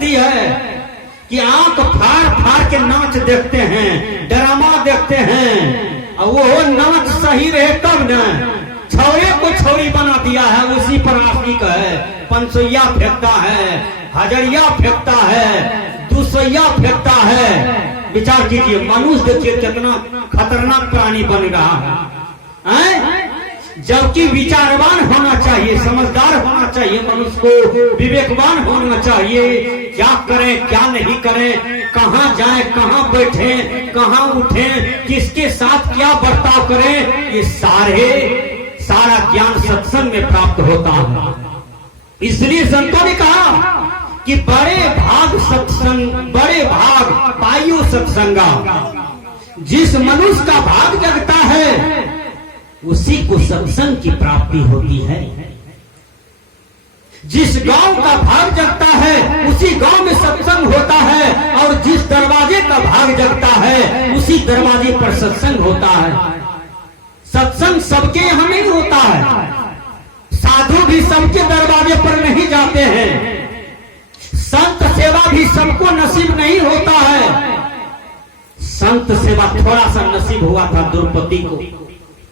दी है कि आंख फाड़ फाड़ के नाच देखते हैं, ड्रामा देखते हैं, और वो नाच सही रहे तब न। छौरे को छौरी बना दिया है, उसी पर आशिक है, पंचैया फेंकता है, हजरिया फेंकता है, दूसैया फेंकता है। विचार कीजिए, मनुष्य देखिए कितना खतरनाक प्राणी बन रहा है। जबकि विचारवान होना चाहिए, समझदार होना चाहिए, मनुष्य को विवेकवान होना चाहिए। क्या करें क्या नहीं करें, कहाँ जाएं कहाँ बैठे, कहाँ उठे, किसके साथ क्या बर्ताव करें, ये सारा ज्ञान सत्संग में प्राप्त होता है। इसलिए संतों ने कहा कि बड़े भाग सत्संग, बड़े भाग पाइयो सत्संगा। जिस मनुष्य का भाग जगता है उसी को सत्संग की प्राप्ति होती है। जिस गांव का भाग जगता है उसी गांव में सत्संग होता है, और जिस दरवाजे का भाग जगता है उसी दरवाजे पर सत्संग होता है। सत्संग सबके यहाँ नहीं होता है, साधु भी सबके दरवाजे पर नहीं जाते हैं, संत सेवा भी सबको नसीब नहीं होता है। संत सेवा थोड़ा सा नसीब हुआ था द्रौपदी को।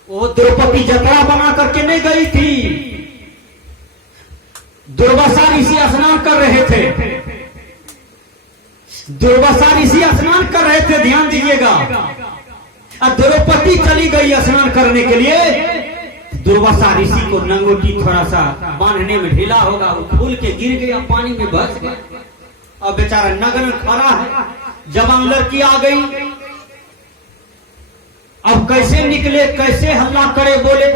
वो द्रौपदी जतरा बना करके नहीं गई थी, दुर्वासा ऋषि स्नान कर रहे थे, दुर्वासा ऋषि स्नान कर रहे थे, ध्यान दीजिएगा। अब द्रौपदी चली गई स्नान करने के लिए, दुर्वासा ऋषि को नंगोटी थोड़ा सा बांधने में ढीला होगा, वो फूल के गिर गया, पानी में बच गया। अब बेचारा नग्न खड़ा है, जवान लड़की आ गई, अब कैसे निकले, कैसे हल्ला करे, बोले।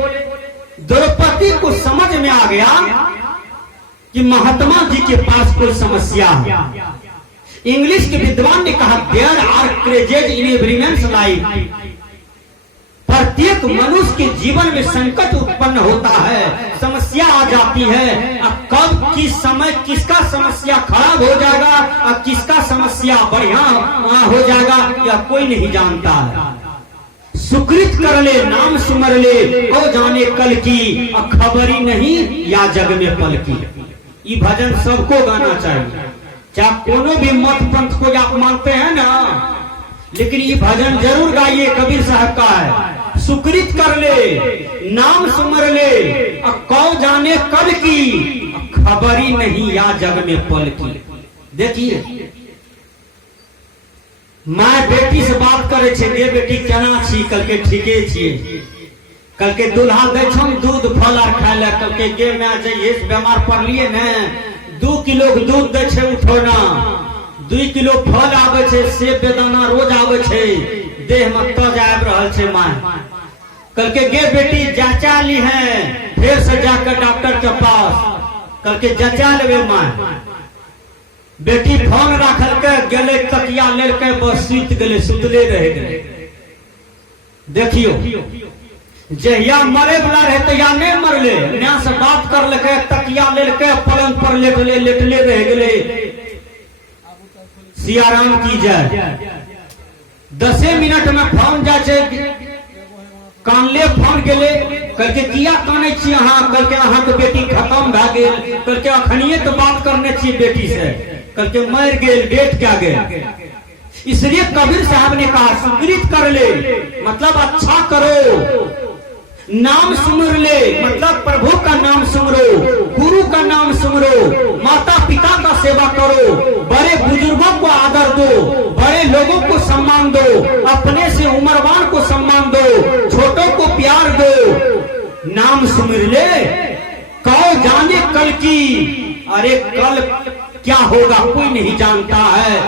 द्रौपदी को समझ में आ गया कि महात्मा जी के पास कोई समस्या है। इंग्लिश के विद्वान ने कहा, देयर आर क्रेजेज इन एवरीमैन्स लाइफ। प्रत्येक मनुष्य के जीवन में संकट उत्पन्न होता है, समस्या आ जाती है। अब कब किस समय किसका समस्या खराब हो जाएगा और किसका समस्या बढ़िया हो जाएगा, यह कोई नहीं जानता है। सुकृत कर ले, नाम सुमर ले, को जाने कल की, और खबरी नहीं या जग में पल की। ये भजन सबको गाना चाहिए, चाहे कोनो भी मत पंथ को आप मानते हैं ना, लेकिन ये भजन जरूर गाइए, कबीर साहब का है। सुकृत कर ले, नाम सुमर ले, और को जाने कल की, खबरी नहीं या जग में पल की। देखिए, माय बेटी से बात करे छे, गे बेटी केना छी, कल के ठीके छिए, कल के दुल्हा दे छम दूध फल आर खाय ले, कल के गे मैं जाइए बीमार पड़लिए ने, 2 किलो दूध दे छे उठोना, 2 किलो फल आवे छे, सेब बेदाना रोज आवे छे, देह में तज आब रहल छे माय। कल के गे बेटी जांचा ली है, फिर से जाकर डॉक्टर के पास, कल के जांचा लेवे माय। बेटी फोन रखल के गेले, तकिया ले के बस सुत गेले, सुतले रह गए। देखियो, जहिया मरे वाला रहे तहिया नहीं मरले, नया से बात कर लेके, तकिया ले के पलंग पर लेटले रह गए। सियाराम की जाए, 10 मिनट में फोन जाए, कानले फोन गेले, करके किया काने छी अहाँ, करके अहाँ के बेटी खत्म भए गेल, करके अखनिए तो बात करने छी बेटी से, करके मर गेल, डेट क्या गए। इसलिए कबीर साहब ने कहा, सुकृत कर ले मतलब अच्छा करो, नाम सुमर ले मतलब प्रभु का नाम सुमरो, गुरु का नाम सुमरो, माता पिता का सेवा करो, बड़े बुजुर्गों को आदर दो, बड़े लोगों को सम्मान दो, अपने से उम्रवान को सम्मान दो, छोटों को प्यार दो, नाम सुमर ले। कहो जाने कल की, अरे कल क्या होगा कोई नहीं जानता है,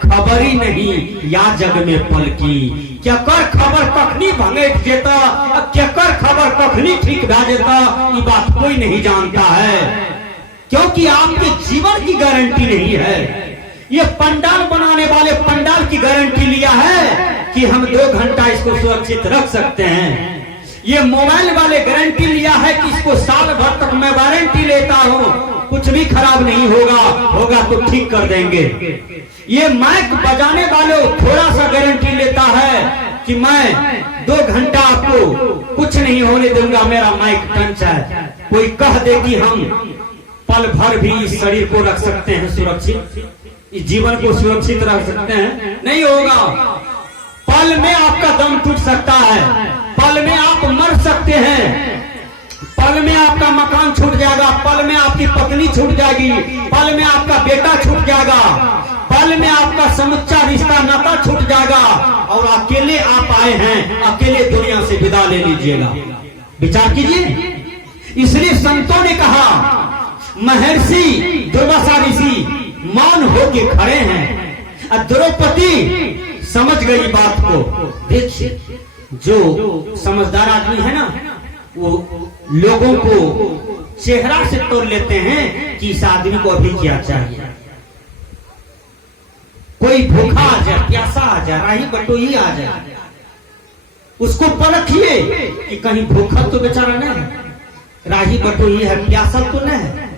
खबर ही नहीं या जग में पल की। क्या कर खबर कखनी भंगेट जेता, क्या कर खबर कखनी ठीक भा जेता, ये बात कोई नहीं जानता है, क्योंकि आपके जीवन की गारंटी नहीं है। ये पंडाल बनाने वाले पंडाल की गारंटी लिया है कि हम 2 घंटा इसको सुरक्षित रख सकते हैं। ये मोबाइल वाले गारंटी लिया है कि इसको साल भर तक मैं वारंटी लेता हूँ, कुछ भी खराब नहीं होगा तो ठीक कर देंगे। ये माइक बजाने वाले थोड़ा सा गारंटी लेता है कि मैं 2 घंटा आपको कुछ नहीं होने दूंगा, मेरा माइक टंच है। कोई कह दे कि हम पल भर भी इस शरीर को रख सकते हैं सुरक्षित, इस जीवन को सुरक्षित रख सकते हैं? नहीं होगा। पल में आपका दम टूट सकता है, पल में आप मर सकते हैं, पल में आपका मकान छूट जाएगा, पल में आपकी पत्नी छूट जाएगी, पल में आपका बेटा छूट जाएगा, पल में आपका समुच्चा रिश्ता नाता छूट जाएगा और अकेले आप आए हैं, अकेले दुनिया से विदा ले लीजिएगा। विचार कीजिए। इसलिए संतों ने कहा, महर्षि दुर्वासा ऋषि मौन होके खड़े हैं। द्रौपदी समझ गई बात को। देखिए, जो समझदार आदमी है ना, वो लोगों को चेहरा से तोड़ लेते हैं कि इस आदमी को अभी क्या चाहिए। कोई भूखा आ जाए, प्यासा आ जाए, राही बटोही आ जाए, उसको परखिए कि कहीं भूखा तो बेचारा नहीं है, राही बटोही है, प्यासा तो नहीं है,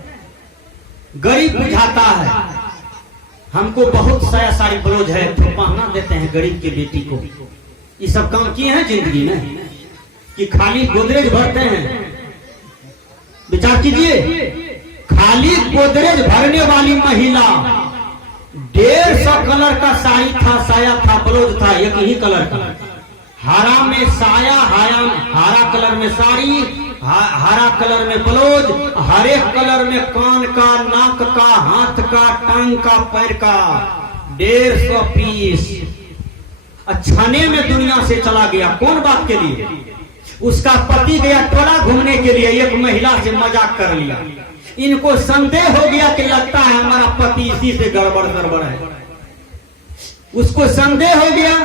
गरीब बुझाता है। हमको बहुत साया सारी ब्लाउज है तो पहना देते हैं गरीब के बेटी को। ये सब काम किए हैं जिंदगी में कि खाली गोदरेज भरते हैं? विचार कीजिए। खाली गोदरेज भरने वाली महिला 150 कलर का साड़ी था, साया था, ब्लाउज था एक ही कलर का। हरा में साया, हरा कलर में साड़ी, हरा कलर में ब्लाउज, हर एक कलर में कान का, नाक का, हाथ का, टांग का, पैर का 150 पीस। छाने में दुनिया से चला गया। कौन बात के लिए? उसका पति गया टोला घूमने के लिए, एक महिला से मजाक कर लिया। इनको संदेह हो गया कि लगता है हमारा पति इसी से गड़बड़ है। उसको संदेह हो गया,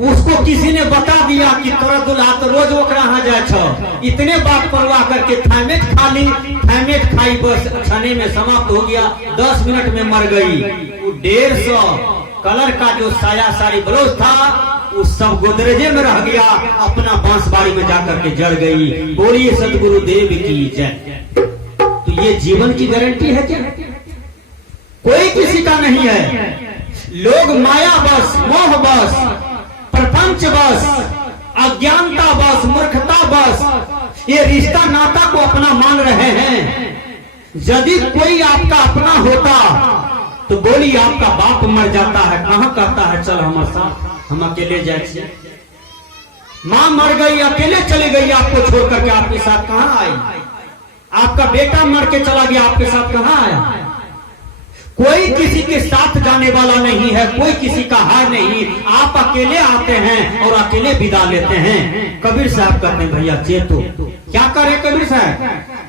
उसको किसी ने बता दिया कि तोरा दुल्हा तो रोज ओकरा जाए छ। इतने बात परवाह करके थामेट खा ली, थामेट खाई, बस छाने में समाप्त हो गया। 10 मिनट में मर गई। 150 कलर का जो साया साड़ी ब्लाउज था वो सब गोदरेजे में रह गया, अपना बांसबाड़ी में जाकर के जड़ गई। बोलिए सदगुरु देव की जय। तो ये जीवन की गारंटी है क्या? कोई किसी का नहीं है। लोग माया बस, मोह बस, प्रपंच बस, अज्ञानता बस, मूर्खता बस, ये रिश्ता नाता को अपना मान रहे हैं। यदि कोई आपका अपना होता तो बोली आपका बाप मर जाता है, कहाँ कहता है चल हमारे साथ, हम अकेले जाए। माँ मर गई, अकेले चली गई आपको छोड़ करके, आपके साथ कहाँ आई? आपका बेटा मर के चला गया, आपके साथ कहाँ आया? कोई किसी के साथ जाने वाला नहीं है, कोई किसी का हार नहीं। आप अकेले आते हैं और अकेले विदा लेते हैं। कबीर साहब कहते हैं भैया चेतो। क्या करे कबीर साहब?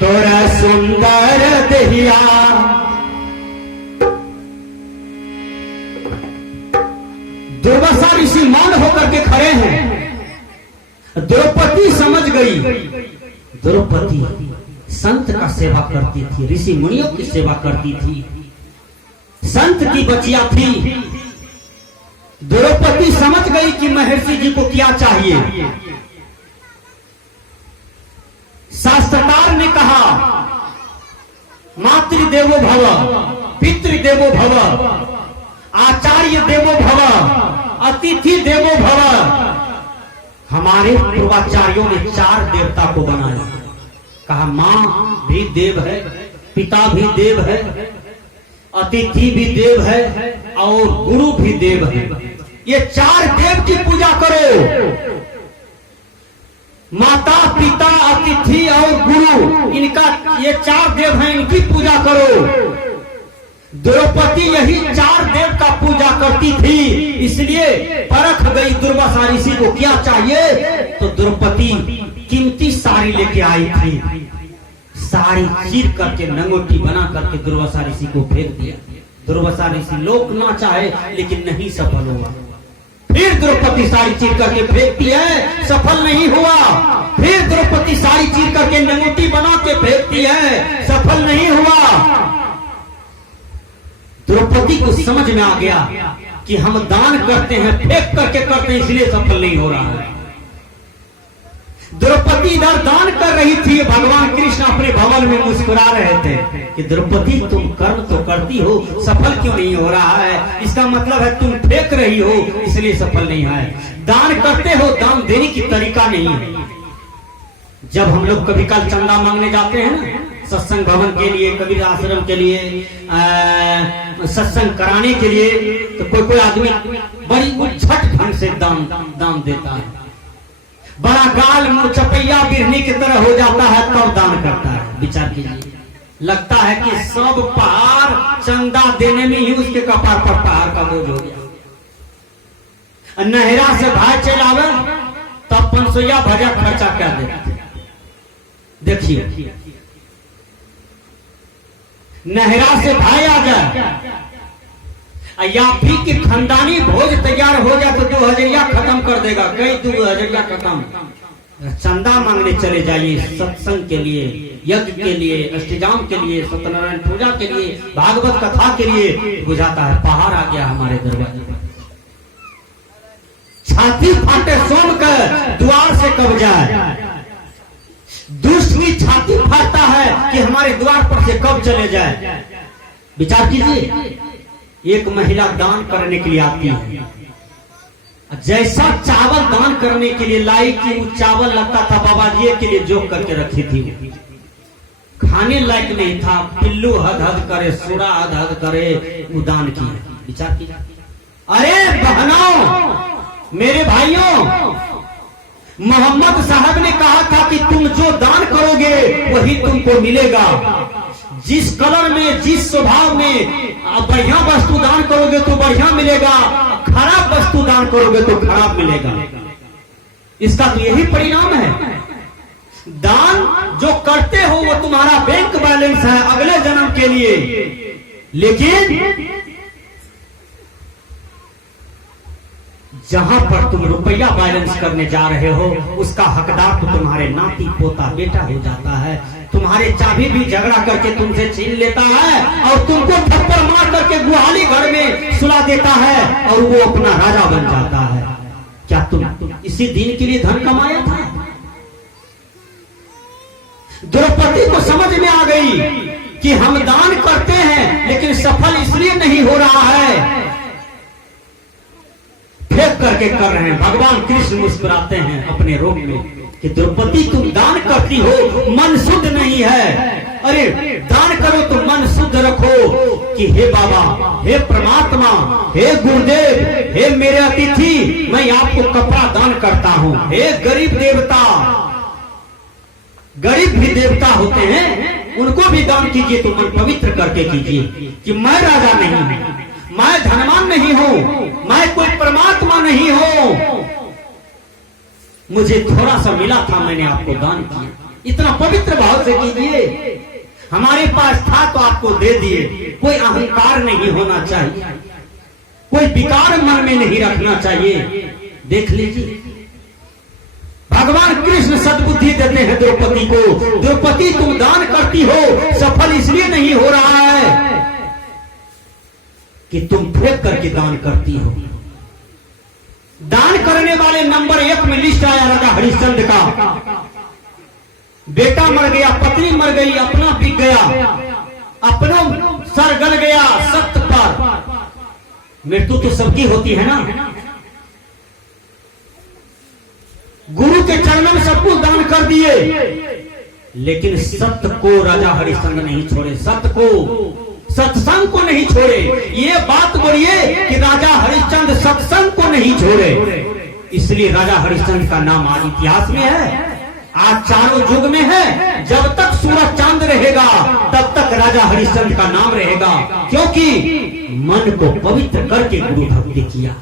तोरा सुंदर दहिया दुर्वासा ऋषि मौन होकर के खड़े हैं। द्रौपदी समझ गई। द्रौपदी संत का सेवा करती थी, ऋषि मुनियों की सेवा करती थी, संत की बचिया थी। द्रौपदी समझ गई कि महर्षि जी को क्या चाहिए। शास्त्रकार ने कहा मातृदेवो भव, पितृदेवो भव, आचार्य देवो भव, अतिथि देवो भव। हमारे पूर्वाचार्यों ने 4 देवता को बनाया। कहा माँ भी देव है, पिता भी देव है, अतिथि भी देव है और गुरु भी देव है। ये 4 देव की पूजा करो। माता, पिता, अतिथि और गुरु, इनका ये 4 देव हैं, इनकी पूजा करो। द्रौपदी यही 4 देव का पूजा करती थी। इसलिए परख गई दुर्वासा ऋषि को क्या चाहिए। तो द्रौपदी कीमती साड़ी लेके आई थी। साड़ी चीर करके नंगोटी बना करके दुर्वासा ऋषि को फेंक दिया। दुर्वासा ऋषि लोक ना चाहे लेकिन नहीं सफल हुआ। फिर द्रौपदी साड़ी चीर करके फेंकती है, सफल नहीं हुआ। फिर द्रौपदी साड़ी चीर करके नंगोटी बना के फेंकती है, सफल नहीं हुआ। द्रौपदी को समझ में आ गया कि हम दान करते हैं, फेंक करके करते हैं, इसलिए सफल नहीं हो रहा है। द्रौपदी इधर दान कर रही थी, भगवान कृष्ण अपने भवन में मुस्कुरा रहे थे कि द्रौपदी तुम कर्म तो करती हो, सफल क्यों नहीं हो रहा है? इसका मतलब है तुम फेंक रही हो इसलिए सफल नहीं है। दान करते हो, दान देने की तरीका नहीं है। जब हम लोग कभी कल चंदा मांगने जाते हैं सत्संग भवन के लिए, कबीर आश्रम के लिए, सत्संग कराने के लिए, तो कोई आदमी बड़ी झट ढंग से दान देता है, बड़ा गाल मुंह चपैया बिरनी की तरह हो जाता है तब दान करता है। विचार कीजिए, लगता है कि सब पहाड़ चंदा देने में ही उसके कपार पर पहाड़ का बोझ हो गया। नहरा से भाई चलावे तब 500 भजा खर्चा क्या देता। देखिए, नहरा से भाई आ जाए या फिर कि खानदानी भोज तैयार हो जाए तो 2000 खत्म कर देगा, कई 2000 खत्म। चंदा मांगने चले जाइए सत्संग के लिए, यज्ञ के लिए, अष्टजाम के लिए, सत्यनारायण पूजा के लिए, भागवत कथा के लिए, बुझाता है पहाड़ आ गया हमारे दरवाजे पर। छाती फाटे सोम कर द्वार से कब जाए, दुष्ट की छाती फाड़ता है कि हमारे द्वार पर से कब चले जाए। विचार कीजिए, एक महिला दान करने के लिए आती है, जैसा चावल दान करने के लिए लाई कि वो चावल लगता था बाबा जी के लिए जोक करके रखी थी, खाने लायक नहीं था, पिल्लू हद हद करे, सूड़ा हद हद करे, वो दान किया। विचार कीजिए। अरे बहनों, मेरे भाइयों, मोहम्मद साहब ने कहा था कि तुम जो दान करोगे वही तुमको मिलेगा। जिस कलर में, जिस स्वभाव में बढ़िया वस्तु दान करोगे तो बढ़िया मिलेगा, खराब वस्तु दान करोगे तो खराब मिलेगा। इसका तो यही परिणाम है। दान जो करते हो वो तुम्हारा बैंक बैलेंस है अगले जन्म के लिए, लेकिन जहां पर तुम रुपया बैलेंस करने जा रहे हो उसका हकदार तो तुम्हारे नाती पोता बेटा हो जाता है। तुम्हारे चाबी भी झगड़ा करके तुमसे छीन लेता है और तुमको थप्पड़ मार करके गुहाली घर में सुला देता है और वो अपना राजा बन जाता है। क्या तुम इसी दिन के लिए धन कमाया था? द्रौपदी को समझ में आ गई कि हम दान करते हैं लेकिन सफल इसलिए नहीं हो रहा है, फेंक करके कर रहे हैं। भगवान कृष्ण मुस्कुराते हैं अपने रोग में कि द्रौपदी तुम दान करती हो, मन शुद्ध नहीं है। अरे दान करो तो मन शुद्ध रखो कि हे बाबा, हे परमात्मा, हे गुरुदेव, हे मेरे अतिथि, मैं आपको कपड़ा दान करता हूं। हे गरीब देवता, गरीब भी देवता होते हैं, उनको भी दान कीजिए तो मन पवित्र करके कीजिए कि मैं राजा नहीं हूं, मैं धनवान नहीं हूं, मैं कोई परमात्मा नहीं हूं, मुझे थोड़ा सा मिला था मैंने आपको दान किया। इतना पवित्र भाव से कीजिए। हमारे पास था तो आपको दे दिए। कोई अहंकार नहीं होना चाहिए, कोई विकार मन में नहीं रखना चाहिए। देख लीजिए, भगवान कृष्ण सद्बुद्धि देते हैं द्रौपदी को। द्रौपदी तुम दान करती हो, सफल इसलिए नहीं हो रहा है कि तुम फेंक करके दान करती हो। दान करने वाले नंबर 1 में लिस्ट आया राजा हरिश्चंद्र का। बेटा मर गया, पत्नी मर गई, अपना बिक गया, अपनों सर गल गया सत्य पर। मृत्यु तो सबकी होती है ना। गुरु के चरणों में सब कुछ दान कर दिए, लेकिन सत्य को राजा हरिश्चंद्र नहीं छोड़े, सत्य को, सत्संग को नहीं छोड़े। ये बात बोलिए कि राजा हरिश्चंद्र सत्संग को नहीं छोड़े, इसलिए राजा हरिश्चंद्र का नाम आज इतिहास में है, आज चारों युग में है। जब तक सूरज चांद रहेगा तब तक राजा हरिश्चंद्र का नाम रहेगा, क्योंकि मन को पवित्र करके गुरु भक्ति किया,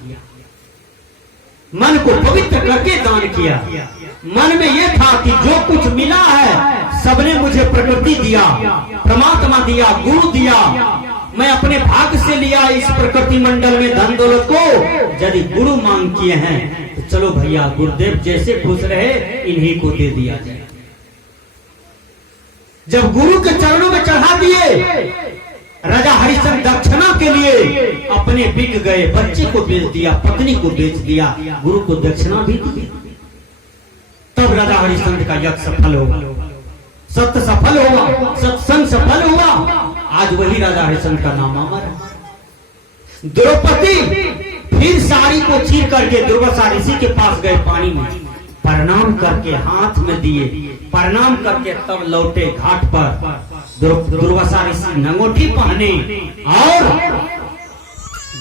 मन को पवित्र करके दान किया। मन में यह था कि जो कुछ मिला है सबने मुझे प्रकृति दिया, परमात्मा दिया, गुरु दिया, मैं अपने भाग से लिया इस प्रकृति मंडल में धन दौलत को। यदि गुरु मांग किए हैं तो चलो भैया, गुरुदेव जैसे खुश रहे इन्हीं को दे दिया जाए। जब गुरु के चरणों में चढ़ा दिए, राजा हरिश्चंद्र दक्षिणा के लिए अपने बिक गए बच्चे को बेच दिया, पत्नी को बेच दिया, गुरु को दक्षिणा भी दी। तो तब राजा हरिश्चंद्र का यज्ञ सफल होगा, सत्य सफल होगा, सत्संग सफल हुआ। आज वही राजा हरिश्चंद्र का नाम अमर है। द्रौपदी फिर साड़ी को चीर करके दुर्वासा ऋषि के पास गए, पानी में प्रणाम करके हाथ में दिए, प्रणाम करके तब लौटे घाट पर। दुर्वासा ऋषि नंगोटी पहने और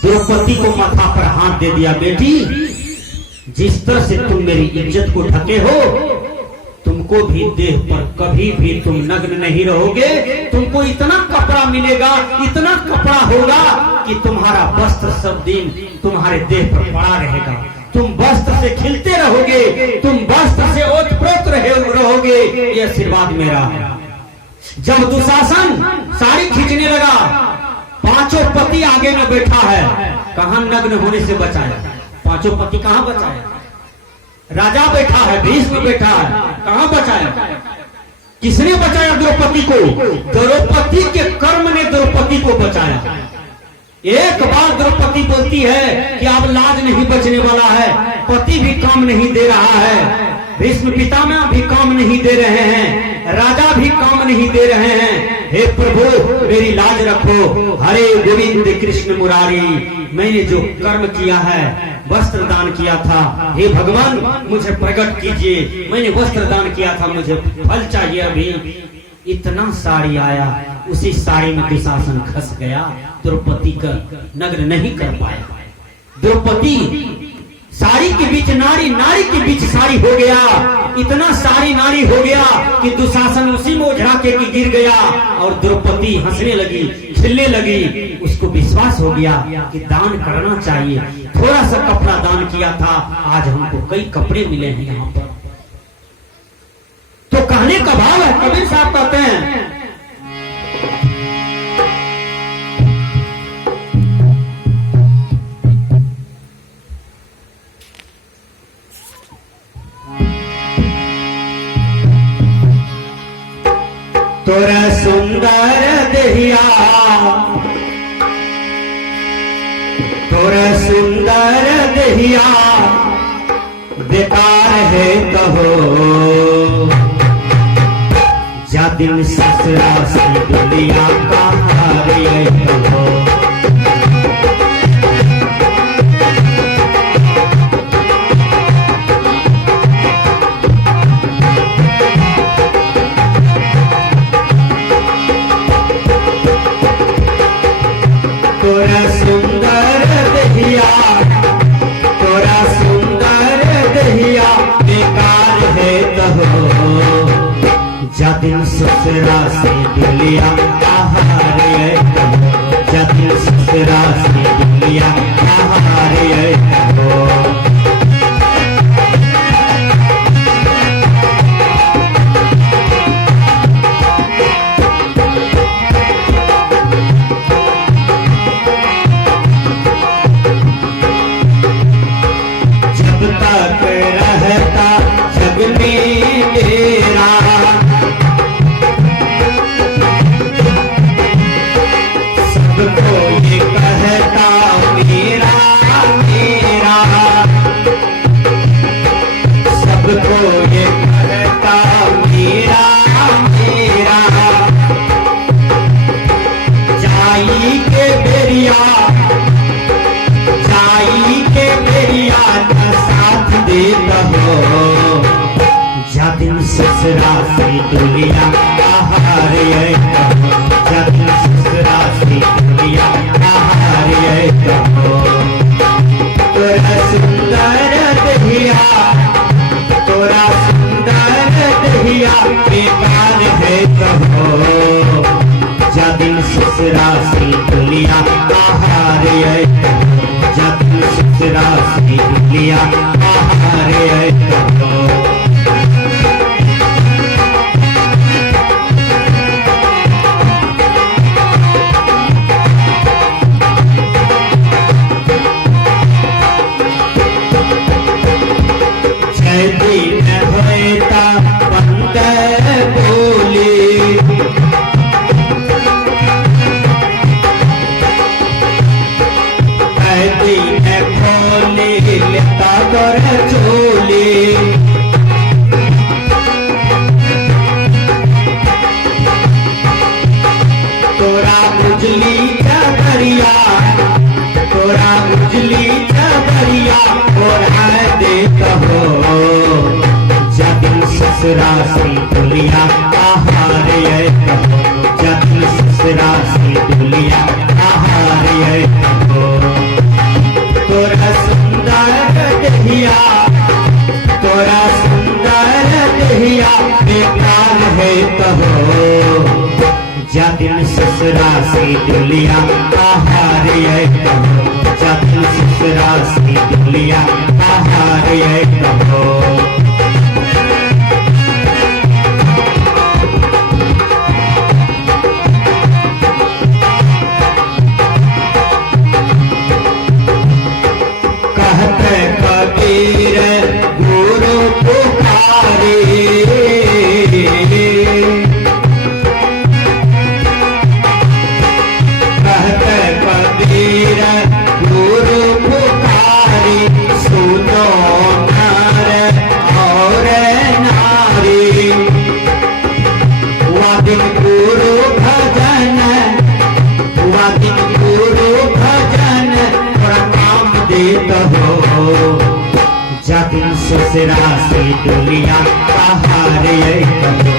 द्रौपदी को माथा पर हाथ दे दिया, बेटी जिस तरह से तुम मेरी इज्जत को ढके हो, तुमको भी देह पर कभी भी तुम नग्न नहीं रहोगे। तुमको इतना कपड़ा मिलेगा, इतना कपड़ा होगा कि तुम्हारा वस्त्र सब दिन तुम्हारे देह पर पड़ा रहेगा। तुम वस्त्र से खिलते रहोगे, तुम वस्त्र से ओतप्रोत रहोगे। ये आशीर्वाद मेरा है। जब दुशासन साड़ी खींचने लगा, पांचों पति आगे न बैठा है, कहां नग्न होने से बचाया? पांचों पति कहां बचाया? राजा बैठा है, भीष्म बैठा है, कहां बचाया? किसने बचाया द्रौपदी को? द्रौपदी के कर्म ने द्रौपदी को बचाया। एक बार द्रौपदी बोलती है कि अब लाज नहीं बचने वाला है, पति भी काम नहीं दे रहा है, भीष्म पितामह भी काम नहीं दे रहे हैं, राजा भी काम नहीं दे रहे हैं। हे प्रभु मेरी लाज रखो। हरे गोविंद कृष्ण मुरारी, मैंने जो कर्म किया है, वस्त्र दान किया था, हे भगवान मुझे प्रकट कीजिए। मैंने वस्त्र दान किया था, मुझे फल चाहिए। अभी इतना साड़ी आया, उसी साड़ी में दुशासन खस गया, द्रौपदी का नग्न नहीं कर पाया। द्रौपदी साड़ी के बीच नारी, नारी के बीच साड़ी हो गया, इतना साड़ी नारी हो गया कि दुशासन उसी में उझा के गिर गया। और द्रौपदी हंसने लगी, खिलने लगी। उसको विश्वास हो गया कि दान करना चाहिए। थोड़ा सा कपड़ा दान किया था, आज हमको कई कपड़े मिले हैं यहाँ पर। तो कहने का भाव है, कबीर साहब कहते हैं, तोरा सुंदर देहिया, तोरा सुंदर देहिया बेकार है कहो, जा दिन ससुरा से दुनिया का हारे कहो। तोरा सुंदर देहिया, तोरा सुंदर देहिया बेकार है कहो, जा दिन ससुरा से दुनिया हारे कहो, जा दिन ससुरा से दुनिया हारे कहो। ससुरा से दुनिया हारे कहो, जा दिन ससुरा से दुनिया हारे कहो। तोरा सुंदर देहिया, तोरा सुंदर देहिया बेकार है कहो, जा दिन ससुरा से दुनिया हारे कहो, जा दिन ससुरा से दुनिया हारे कहो। से दुलिया आहार ये कहो, जतिन ससुरा से दुलिया आहार ये कहो। तोरा सुंदर दहिया, तोरा सुंदर दहिया बेकार है कहो, जतिन ससुरा से दुलिया आहार ये कहो, जतिन ससुरा से दुलिया आहार ये कहो। कहते कबीर गुरु पुकारे, कहते कबीर गुरु पुकारे, सुनो नर और नारी। वादिन गुरु भजन, वादिन गुरु भजन प्रणाम देत हो, जतिन ससुरा से दुलिया आहार ये कहो,